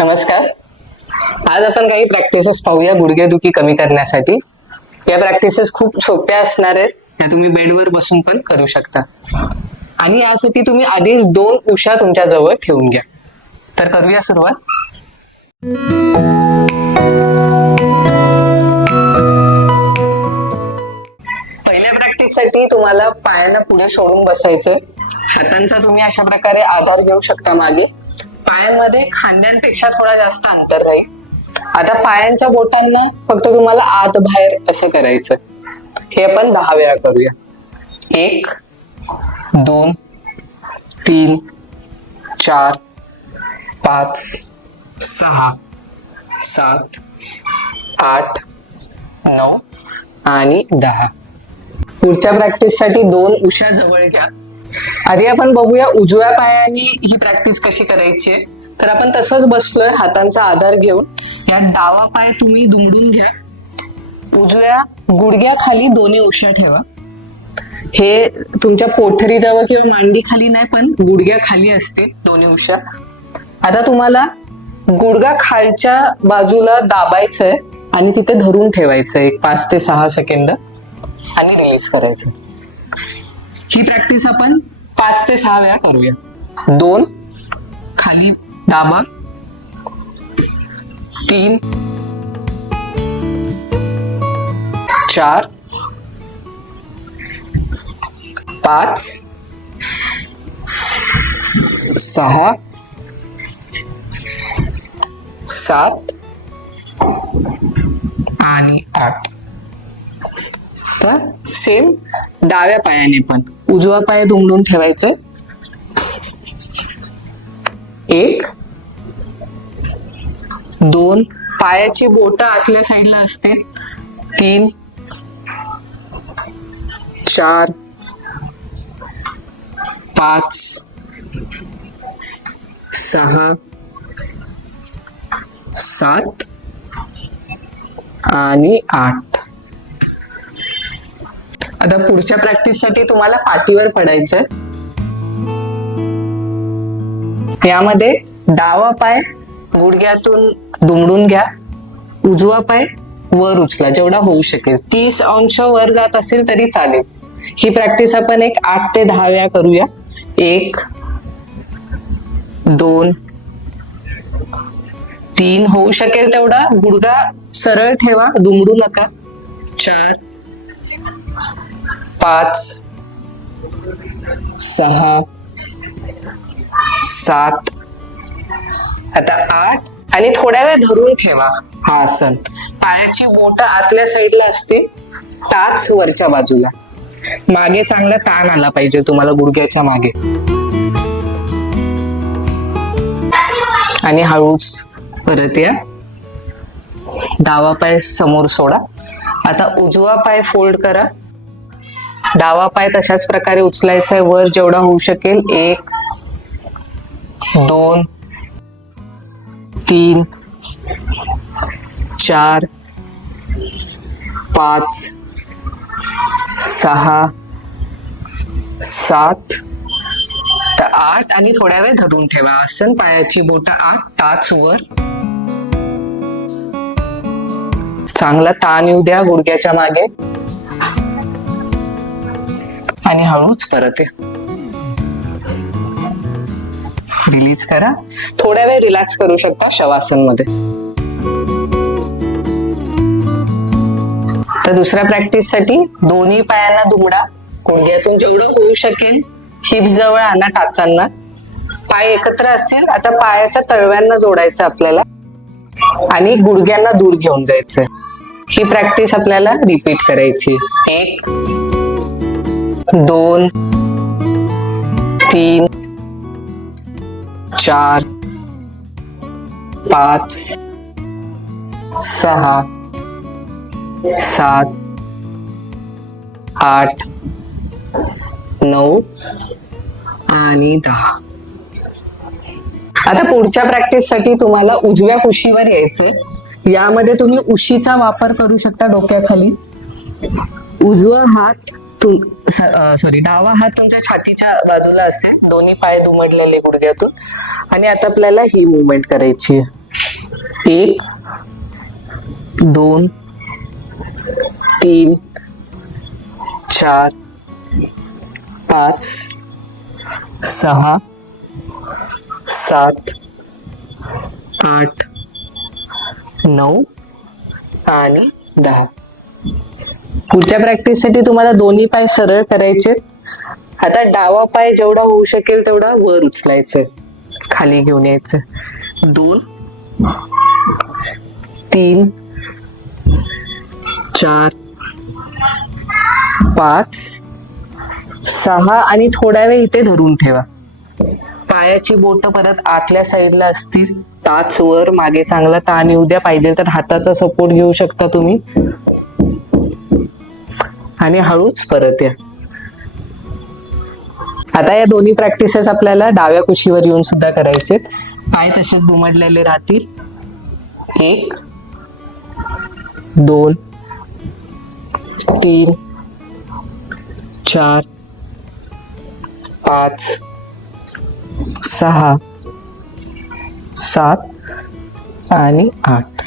नमस्कार. आज आपण काही प्रॅक्टिसेस पाहूया गुडघेदुखी कमी करण्यासाठी. या प्रॅक्टिसेस खूप सोप्या असणार आहेत. त्या तुम्ही बेडवर बसून पण करू शकता. आणि यासाठी तुम्ही आधीच दोन उशा तुमच्या जवळ ठेवून घ्या. तर करूया सुरुवात. पहिल्या प्रॅक्टिससाठी तुम्हाला पायांना पुढे सोडून बसायचं हातांचा तुम्ही अशा प्रकारे आधार घेऊ शकता मागे. पायांमध्ये खांद्यांपेक्षा थोडा जास्त अंतर राहील. आता पायांच्या बोटांना फक्त तुम्हाला आत बाहेर असं करायचं हे आपण दहा वेळा करूया. एक दोन तीन चार पाच सहा सात आठ नऊ आणि दहा. पुढच्या प्रॅक्टिससाठी दोन उशा जवळ घ्या. आधी आपण बघूया उजव्या पायाने ही प्रॅक्टिस कशी करायची आहे. तर आपण तसंच बसलोय हातांचा आधार घेऊन. या डावा पाय तुम्ही दुमडून घ्या. उजव्या गुडघ्याखाली दोन्ही उशा ठेवा. हे तुमच्या पोठरीजवळ किंवा मांडी खाली नाही पण गुडघ्या खाली असते दोन्ही उशा. आता तुम्हाला गुडघा खालच्या बाजूला दाबायचंय आणि तिथे धरून ठेवायचंय एक पाच ते सहा सेकंद. आणि रिलीज करायचं ही प्रॅक्टिस आपण पाच ते सहा वेळा करूया. दोन खाली दाबा. तीन चार पाच सहा सात आणि आठ. तर सेम डाव्या पायाने पण. उजवा पाय दुमडून ठेवायचं एक दोन पायाची बोट आतल्या साईडला असते. तीन चार पाच सहा सात आणि आठ. आता पुढच्या प्रॅक्टिससाठी तुम्हाला पाठीवर पडायचंय. यामध्ये डावा पाय गुडघ्यातून दुमडून घ्या. उजवा पाय वर उचला जेवढा होऊ शकेल. तीस अंश वर जात असेल तरी चालेल. ही प्रॅक्टिस आपण एक आठ ते दहा वेळा करूया. एक दोन तीन होऊ शकेल तेवढा. गुडघा सरळ ठेवा दुमडू नका. चार पाच सहा सात आता आठ. आणि थोड्या वेळ धरून ठेवा. हा आसन पायाची बोट आतल्या साईडला असते टाच वरच्या बाजूला. मागे चांगला ताण आला पाहिजे तुम्हाला गुडघ्याच्या मागे. आणि हळूच परत या. डावा पाय समोर सोडा. आता उजवा पाय फोल्ड करा. डावा पाय तशाच प्रकारे उचलायचा आहे वर जेवढा होऊ शकेल एक दोन तीन चार पाच सहा सात. तर आठ आणि थोड्या वेळ धरून ठेवा. आसन पायाची बोट आठ टाच वर. चांगला ताण येऊ द्या गुडघ्याच्या मागे. आणि हळूच परत या. रिलीज करा. थोड्या वेळ रिलॅक्स करू शकता शवासनमध्ये तर दुसऱ्या प्रॅक्टिससाठी दोन्ही पायांना दुमडा. कोंड्यातून जेवढं होऊ शकेल हिप जवळ आणा टाचांना. पाय एकत्र असतील आता पायाच्या तळव्यांना जोडायचं आपल्याला. आणि गुडघ्यांना दूर घेऊन जायचं. ही प्रॅक्टिस आपल्याला रिपीट करायची. एक दोन तीन चार पाच सहा सात आठ नऊ आणि दहा. आता पुढच्या प्रॅक्टिससाठी तुम्हाला उजव्या कुशीवर यायचे यामध्ये तुम्ही उशीचा वापर करू शकता डोक्याखाली. उजवा हात तुम सॉरी डावा हात तुमच्या छातीच्या बाजूला असेल. दोन्ही पाय दुमडलेले गुडघ्यातून. आणि आता आपल्याला ही मुवमेंट करायची आहे. एक दोन तीन चार पाच सहा सात आठ नऊ आणि दहा. पुढच्या प्रॅक्टिससाठी तुम्हाला दोन्ही पाय सरळ करायचे. आता डावा पाय जेवढा होऊ शकेल तेवढा वर उचलायचं. खाली घेऊन यायचं. दोन. तीन. चार. पाच. सहा आणि थोड्या वेळ इथे धरून ठेवा. पायाची बोट परत आतल्या साईडला असतील. टाच वर मागे चांगला ताण येऊ द्या. पाहिजे तर हाताचा सपोर्ट घेऊ शकता तुम्ही. आणि हळूच परत या. आता या दोन्ही प्रॅक्टिसेस आपल्याला डाव्या कुशीवर येऊन सुद्धा करायचे पाय तसेच दुमडलेले राहतील. एक दोन तीन चार पाच सहा सात आणि आठ.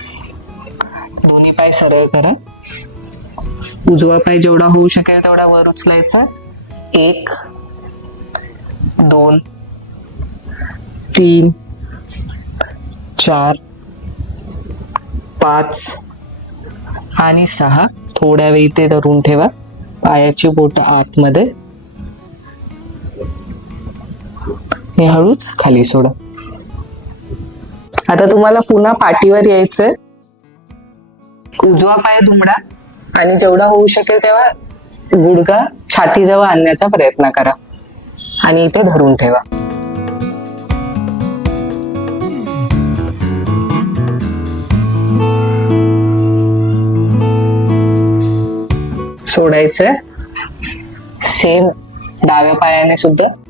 दोन्ही पाय सरळ करा. उजवा पाय जेवढा होऊ शकेल तेवढा वर उचलायचा. एक दोन तीन चार पाच आणि सहा. थोड्या वेळ ते धरून ठेवा. पायाची बोट आतमध्ये. आणि हळूच खाली सोडा. आता तुम्हाला पुन्हा पाठीवर यायचंय. उजवा पाय दुमडा. आणि जेवढा होऊ शकेल तेव्हा गुडगा छातीजवळ आणण्याचा प्रयत्न करा. आणि इथे धरून ठेवा. सोडायचं. सेम डाव्या पायाने सुद्धा.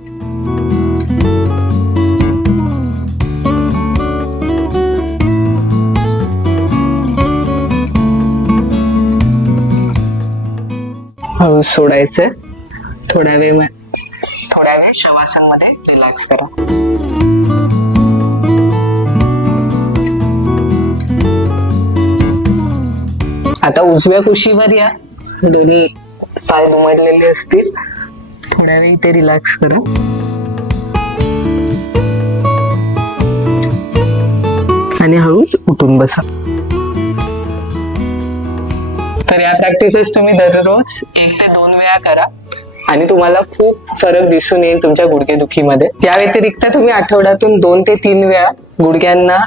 सोडायचं थोड्या वेळ थोड्या वेळ शवासनमध्ये रिलॅक्स करा. आता उजव्या कुशीवर या. दोन्ही पाय दुमडलेले असतील. थोड्या वेळ इथे रिलॅक्स करा. आणि हळूच उठून बसा. तर या प्रॅक्टिसेस तुम्ही दररोज एक ते करा. आणि तुम्हाला खूप फरक दिसून येईल तुमच्या गुडघेदुखीमध्ये. या व्यतिरिक्त तुम्ही आठवड्यातून दोन ते तीन वेळा गुडघ्यांना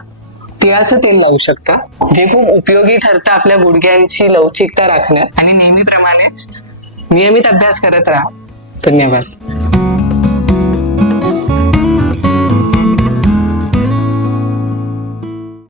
तिळाचं तेल लावू शकता जे खूप उपयोगी ठरतं आपल्या गुडघ्यांची लवचिकता राखण्यात. आणि नेहमीप्रमाणेच नियमित अभ्यास करत राहा. धन्यवाद.